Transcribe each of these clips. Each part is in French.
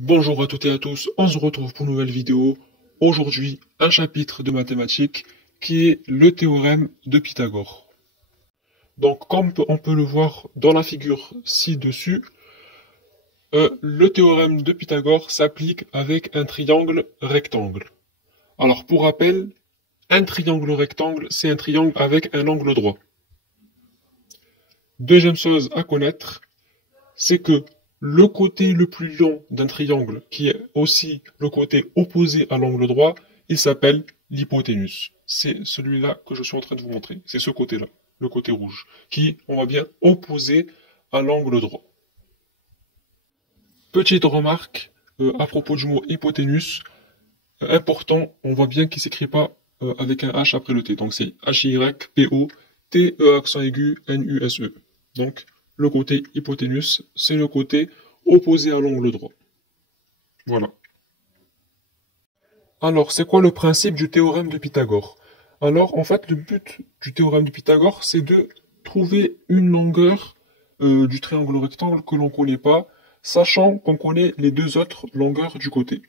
Bonjour à toutes et à tous, on se retrouve pour une nouvelle vidéo. Aujourd'hui, un chapitre de mathématiques qui est le théorème de Pythagore. Donc, comme on peut le voir dans la figure ci-dessus, le théorème de Pythagore s'applique avec un triangle rectangle. Alors, pour rappel, un triangle rectangle, c'est un triangle avec un angle droit. Deuxième chose à connaître, c'est que le côté le plus long d'un triangle, qui est aussi le côté opposé à l'angle droit, il s'appelle l'hypoténuse. C'est celui-là que je suis en train de vous montrer. C'est ce côté-là, le côté rouge, qui, on va bien, opposé à l'angle droit. Petite remarque à propos du mot hypoténuse, important, on voit bien qu'il ne s'écrit pas avec un H après le T. Donc c'est H-Y-P-O-T-E accent aigu N-U-S-E. Donc, le côté hypoténuse, c'est le côté opposé à l'angle droit. Voilà. Alors, c'est quoi le principe du théorème de Pythagore? Alors, en fait, le but du théorème de Pythagore, c'est de trouver une longueur du triangle rectangle que l'on ne connaît pas, sachant qu'on connaît les deux autres longueurs du côté.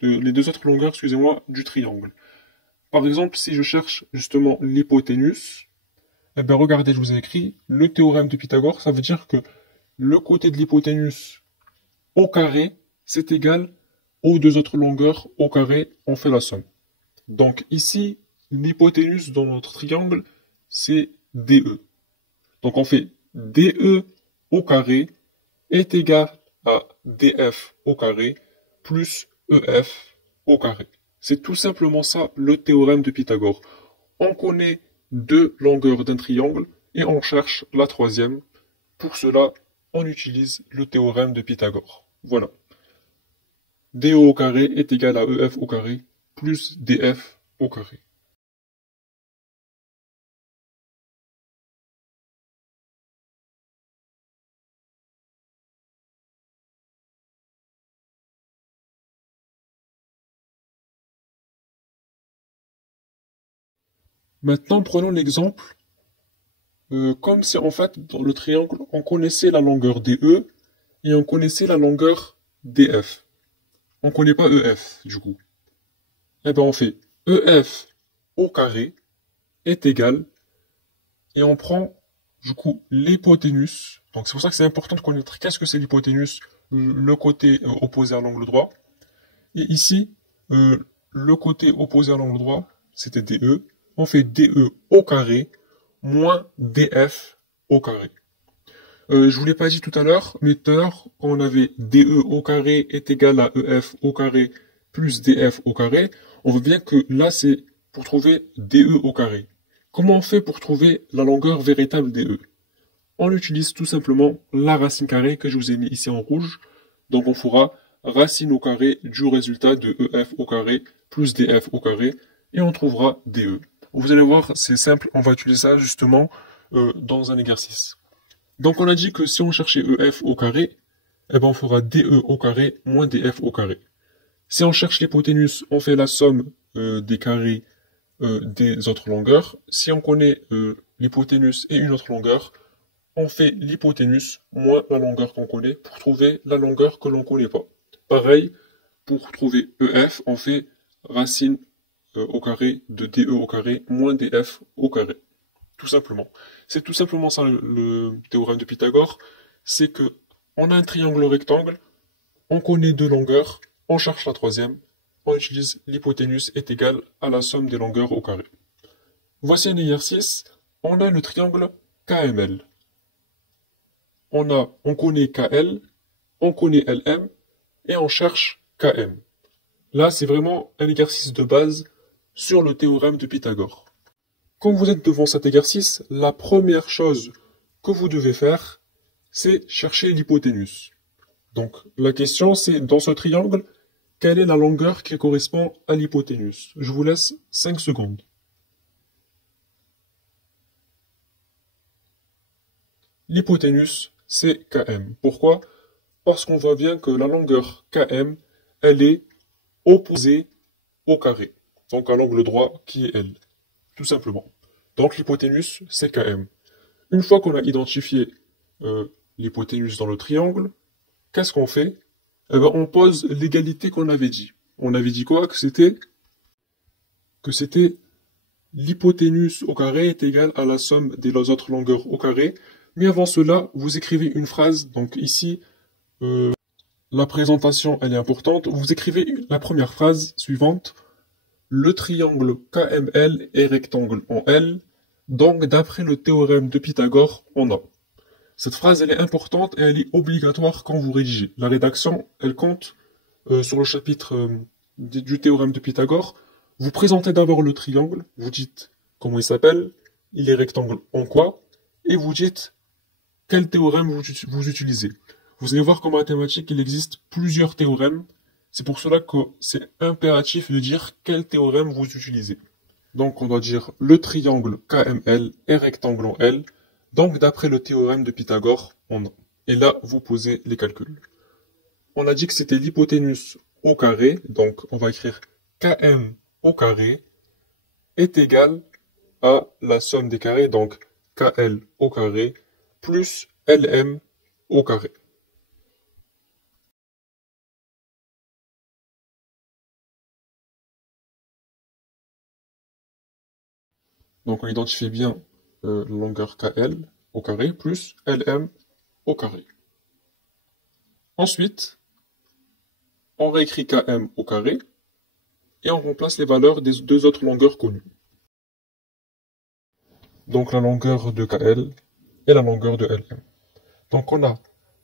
Les deux autres longueurs, excusez-moi, du triangle. Par exemple, si je cherche justement l'hypoténuse, eh bien, regardez, je vous ai écrit, le théorème de Pythagore, ça veut dire que le côté de l'hypoténuse au carré, c'est égal aux deux autres longueurs au carré, on fait la somme. Donc ici, l'hypoténuse dans notre triangle, c'est DE. Donc on fait DE au carré est égal à DF au carré plus EF au carré. C'est tout simplement ça le théorème de Pythagore. On connaît deux longueurs d'un triangle et on cherche la troisième. Pour cela, on utilise le théorème de Pythagore. Voilà. DE au carré est égal à EF au carré plus DF au carré. Maintenant, prenons l'exemple comme si en fait dans le triangle on connaissait la longueur DE et on connaissait la longueur DF. On ne connaît pas EF du coup. Eh bien on fait EF au carré est égal et on prend du coup l'hypoténuse. Donc c'est pour ça que c'est important de connaître qu'est-ce que c'est l'hypoténuse, le côté opposé à l'angle droit. Et ici, le côté opposé à l'angle droit, c'était DE. On fait DE au carré moins DF au carré. Je vous l'ai pas dit tout à l'heure, mais tout à l'heure, quand on avait DE au carré est égal à EF au carré plus DF au carré, on voit bien que là, c'est pour trouver DE au carré. Comment on fait pour trouver la longueur véritable DE? On utilise tout simplement la racine carrée que je vous ai mis ici en rouge. Donc on fera racine au carré du résultat de EF au carré plus DF au carré et on trouvera DE. Vous allez voir, c'est simple, on va utiliser ça justement dans un exercice. Donc on a dit que si on cherchait EF au carré, eh ben on fera DE au carré moins DF au carré. Si on cherche l'hypoténuse, on fait la somme des carrés des autres longueurs. Si on connaît l'hypoténuse et une autre longueur, on fait l'hypoténuse moins la longueur qu'on connaît pour trouver la longueur que l'on ne connaît pas. Pareil, pour trouver EF, on fait racine au carré de DE au carré moins DF au carré. Tout simplement. C'est tout simplement ça le théorème de Pythagore. C'est que on a un triangle rectangle, on connaît deux longueurs, on cherche la troisième, on utilise l'hypoténuse est égale à la somme des longueurs au carré. Voici un exercice. On a le triangle KML. On connaît KL, on connaît LM et on cherche KM. Là, c'est vraiment un exercice de base sur le théorème de Pythagore. Quand vous êtes devant cet exercice, la première chose que vous devez faire, c'est chercher l'hypoténuse. Donc, la question, c'est dans ce triangle, quelle est la longueur qui correspond à l'hypoténuse? Je vous laisse 5 secondes. L'hypoténuse, c'est KM. Pourquoi? Parce qu'on voit bien que la longueur KM, elle est opposée au carré. Donc à l'angle droit qui est L. Tout simplement. Donc l'hypoténuse, c'est KM. Une fois qu'on a identifié l'hypoténuse dans le triangle, qu'est-ce qu'on fait? eh ben, on pose l'égalité qu'on avait dit. On avait dit quoi? Que c'était l'hypoténuse au carré est égal à la somme des autres longueurs au carré. Mais avant cela, vous écrivez une phrase. Donc ici, la présentation, elle est importante. Vous écrivez la première phrase suivante. Le triangle KML est rectangle en L. Donc, d'après le théorème de Pythagore, on a. Cette phrase, elle est importante et elle est obligatoire quand vous rédigez. La rédaction, elle compte sur le chapitre du théorème de Pythagore. Vous présentez d'abord le triangle, vous dites comment il s'appelle, il est rectangle en quoi, et vous dites quel théorème vous utilisez. Vous allez voir qu'en mathématiques, il existe plusieurs théorèmes. C'est pour cela que c'est impératif de dire quel théorème vous utilisez. Donc on doit dire le triangle KML est rectangle en L. Donc d'après le théorème de Pythagore, on a. Et là, vous posez les calculs. On a dit que c'était l'hypoténuse au carré. Donc on va écrire KM au carré est égal à la somme des carrés. Donc KL au carré plus LM au carré. Donc on identifie bien la longueur KL au carré plus LM au carré. Ensuite, on réécrit KM au carré et on remplace les valeurs des deux autres longueurs connues. Donc la longueur de KL et la longueur de LM. Donc on a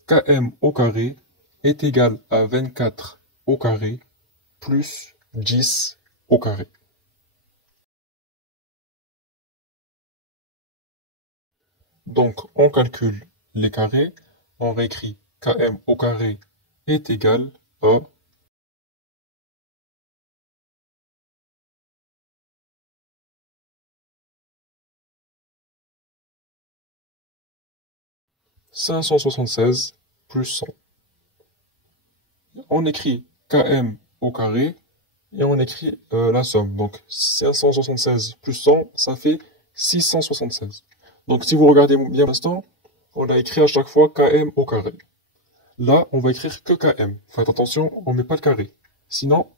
KM au carré est égal à 24 au carré plus 10 au carré. Donc on calcule les carrés, on réécrit KM au carré est égal à 576 plus 100. On écrit KM au carré et on écrit la somme. Donc 576 plus 100, ça fait 676. Donc si vous regardez bien l'instant, on a écrit à chaque fois KM au carré. Là, on va écrire que KM. Faites attention, on ne met pas le carré. Sinon,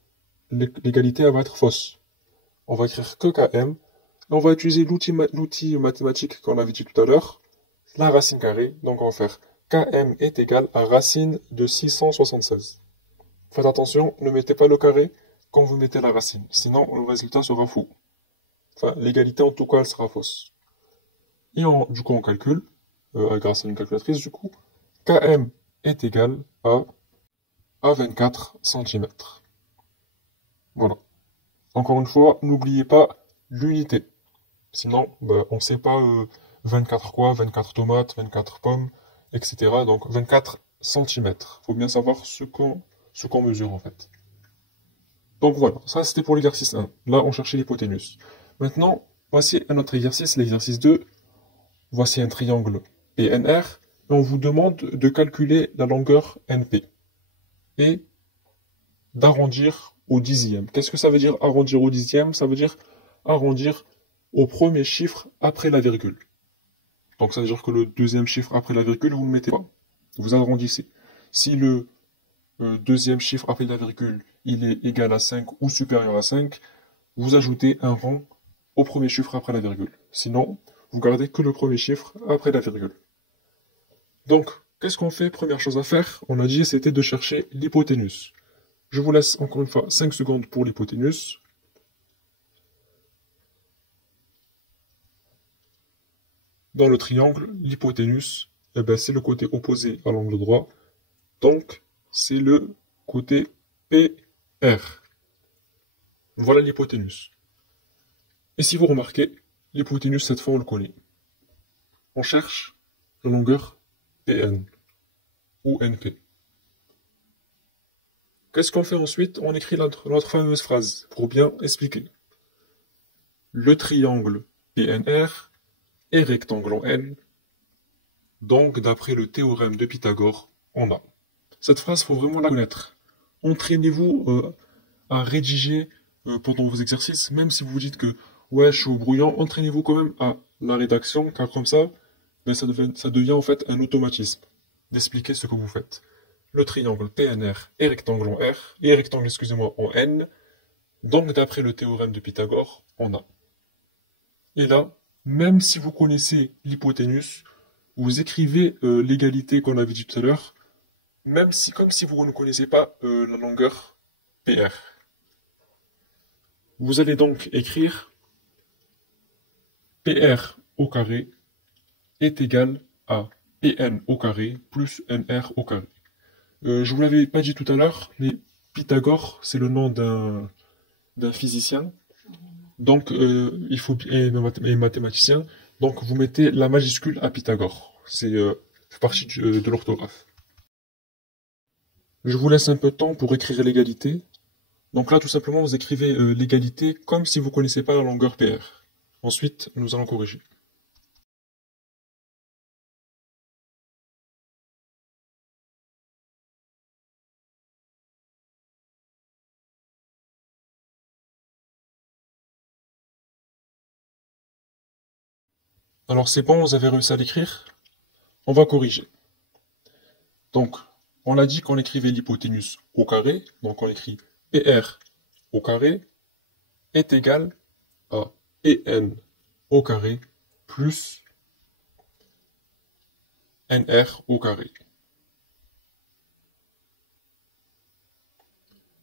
l'égalité va être fausse. On va écrire que KM. Et on va utiliser l'outil mathématique qu'on avait dit tout à l'heure, la racine carrée. Donc on va faire KM est égal à racine de 676. Faites attention, ne mettez pas le carré quand vous mettez la racine. Sinon, le résultat sera faux. Enfin, l'égalité en tout cas, elle sera fausse. Et du coup, on calcule, grâce à une calculatrice, du coup, KM est égal à 24 cm. Voilà. Encore une fois, n'oubliez pas l'unité. Sinon, on ne sait pas 24 quoi, 24 tomates, 24 pommes, etc. Donc 24 cm. Il faut bien savoir ce qu'on mesure en fait. Donc voilà, ça c'était pour l'exercice 1. Là, on cherchait l'hypoténuse. Maintenant, voici un autre exercice, l'exercice 2. Voici un triangle PNR. Et on vous demande de calculer la longueur NP. Et d'arrondir au dixième. Qu'est-ce que ça veut dire arrondir au dixième? Ça veut dire arrondir au premier chiffre après la virgule. Donc ça veut dire que le deuxième chiffre après la virgule, vous ne le mettez pas. Vous arrondissez. Si le deuxième chiffre après la virgule, il est égal à 5 ou supérieur à 5, vous ajoutez un rang au premier chiffre après la virgule. Sinon, vous gardez que le premier chiffre après la virgule. Donc, qu'est-ce qu'on fait? Première chose à faire, on a dit, c'était de chercher l'hypoténuse. Je vous laisse encore une fois 5 secondes pour l'hypoténuse. Dans le triangle, l'hypoténuse, c'est le côté opposé à l'angle droit. Donc, c'est le côté PR. Voilà l'hypoténuse. Et si vous remarquez, l'hypoténuse, cette fois, on le connaît. On cherche la longueur PN ou NP. Qu'est-ce qu'on fait ensuite? On écrit notre fameuse phrase pour bien expliquer. Le triangle PNR est rectangle en L. Donc, d'après le théorème de Pythagore, on a. Cette phrase, il faut vraiment la connaître. Entraînez-vous à rédiger pendant vos exercices, même si vous vous dites que ouais, je suis au brouillon, entraînez-vous quand même à la rédaction, car comme ça, ça devient en fait un automatisme d'expliquer ce que vous faites. le triangle PNR est rectangle en R, et rectangle, excusez-moi, en N. Donc, d'après le théorème de Pythagore, on a. Et là, même si vous connaissez l'hypoténuse, vous écrivez l'égalité qu'on avait dit tout à l'heure, même si, comme si vous ne connaissez pas la longueur PR. Vous allez donc écrire PR au carré est égal à PN au carré plus NR au carré. Je vous l'avais pas dit tout à l'heure, mais Pythagore, c'est le nom d'un physicien. Donc, il faut et mathématicien. Donc, vous mettez la majuscule à Pythagore. C'est fait partie de l'orthographe. Je vous laisse un peu de temps pour écrire l'égalité. Donc là, tout simplement, vous écrivez l'égalité comme si vous connaissez pas la longueur PR. Ensuite, nous allons corriger. Alors c'est bon, vous avez réussi à l'écrire? On va corriger. Donc, on a dit qu'on écrivait l'hypoténuse au carré, donc on écrit PR au carré est égal à EN au carré plus NR au carré.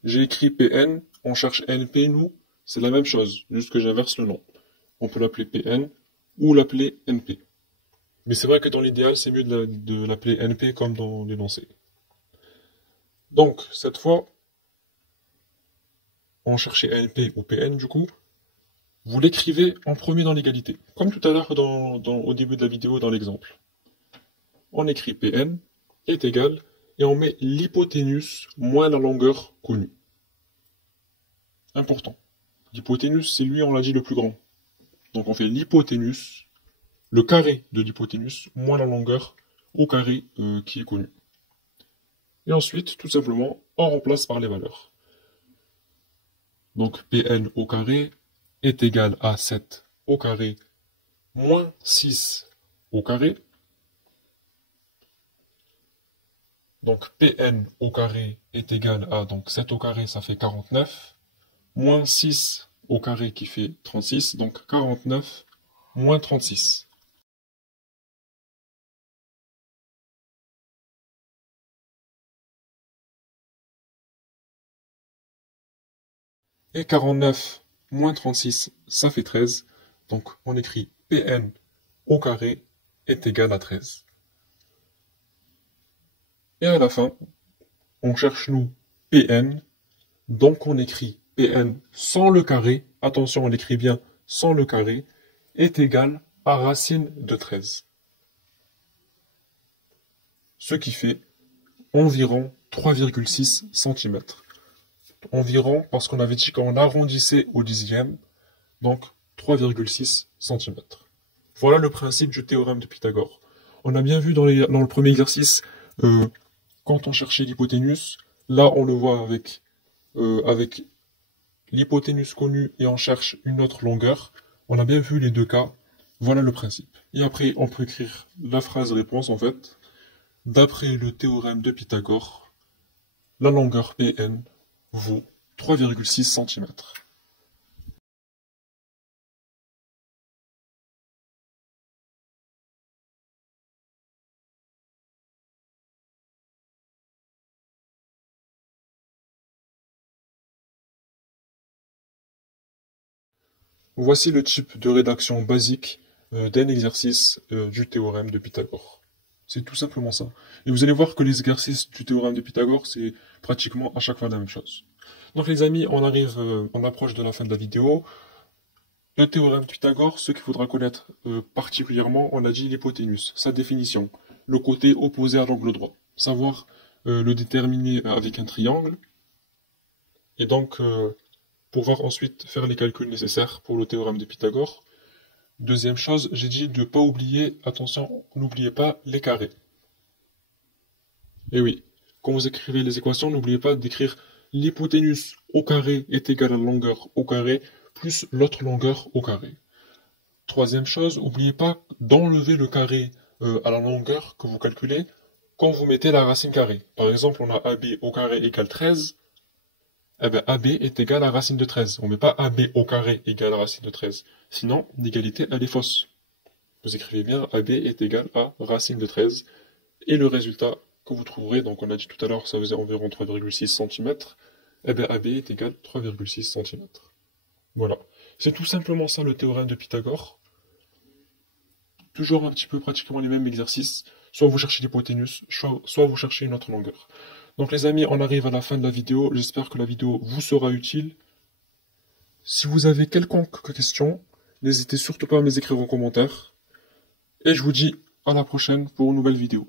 J'ai écrit PN, on cherche NP, nous, c'est la même chose, juste que j'inverse le nom. On peut l'appeler PN ou l'appeler NP. Mais c'est vrai que dans l'idéal, c'est mieux de l'appeler NP comme dans l'énoncé. Donc, cette fois, on cherchait NP ou PN du coup. Vous l'écrivez en premier dans l'égalité, comme tout à l'heure au début de la vidéo dans l'exemple. On écrit PN est égal, et on met l'hypoténuse moins la longueur connue. Important. L'hypoténuse, c'est lui, on l'a dit, le plus grand. Donc on fait l'hypoténuse, le carré de l'hypoténuse, moins la longueur au carré qui est connu. Et ensuite, tout simplement, on remplace par les valeurs. Donc Pn au carré est égal à 7 au carré moins 6 au carré. Donc Pn au carré est égal à, donc 7 au carré, ça fait 49, moins 6 au carré qui fait 36, donc 49 moins 36. Et 49 moins 36, ça fait 13. Donc on écrit Pn au carré est égal à 13. Et à la fin, on cherche nous Pn, donc on écrit Pn sans le carré, attention on l'écrit bien sans le carré, est égal à racine de 13. Ce qui fait environ 3,6 cm. Environ, parce qu'on avait dit qu'on arrondissait au dixième, donc 3,6 cm. Voilà le principe du théorème de Pythagore. On a bien vu dans le premier exercice, quand on cherchait l'hypoténuse, là on le voit avec l'hypoténuse connue et on cherche une autre longueur. On a bien vu les deux cas. Voilà le principe. Et après, on peut écrire la phrase réponse en fait. D'après le théorème de Pythagore, la longueur Pn vaut 3,6 cm. Voici le type de rédaction basique d'un exercice du théorème de Pythagore. C'est tout simplement ça. Et vous allez voir que les exercices du théorème de Pythagore, c'est pratiquement à chaque fois la même chose. Donc les amis, on approche de la fin de la vidéo. Le théorème de Pythagore, ce qu'il faudra connaître particulièrement, on a dit l'hypoténuse, sa définition, le côté opposé à l'angle droit, savoir le déterminer avec un triangle, et donc pouvoir ensuite faire les calculs nécessaires pour le théorème de Pythagore. Deuxième chose, j'ai dit de ne pas oublier, attention, n'oubliez pas les carrés. Et oui, quand vous écrivez les équations, n'oubliez pas d'écrire l'hypoténuse au carré est égal à la longueur au carré plus l'autre longueur au carré. Troisième chose, n'oubliez pas d'enlever le carré à la longueur que vous calculez quand vous mettez la racine carrée. Par exemple, on a AB au carré égale 13. Eh bien, AB est égal à racine de 13. On ne met pas AB au carré égale à racine de 13. Sinon, l'égalité, elle est fausse. Vous écrivez bien AB est égal à racine de 13. Et le résultat que vous trouverez, donc on a dit tout à l'heure, ça faisait environ 3,6 cm. Eh bien, AB est égal à 3,6 cm. Voilà. C'est tout simplement ça le théorème de Pythagore. Toujours un petit peu pratiquement les mêmes exercices. Soit vous cherchez l'hypoténuse, soit vous cherchez une autre longueur. Donc les amis, on arrive à la fin de la vidéo. J'espère que la vidéo vous sera utile. Si vous avez quelconque question, n'hésitez surtout pas à me les écrire en commentaire. Et je vous dis à la prochaine pour une nouvelle vidéo.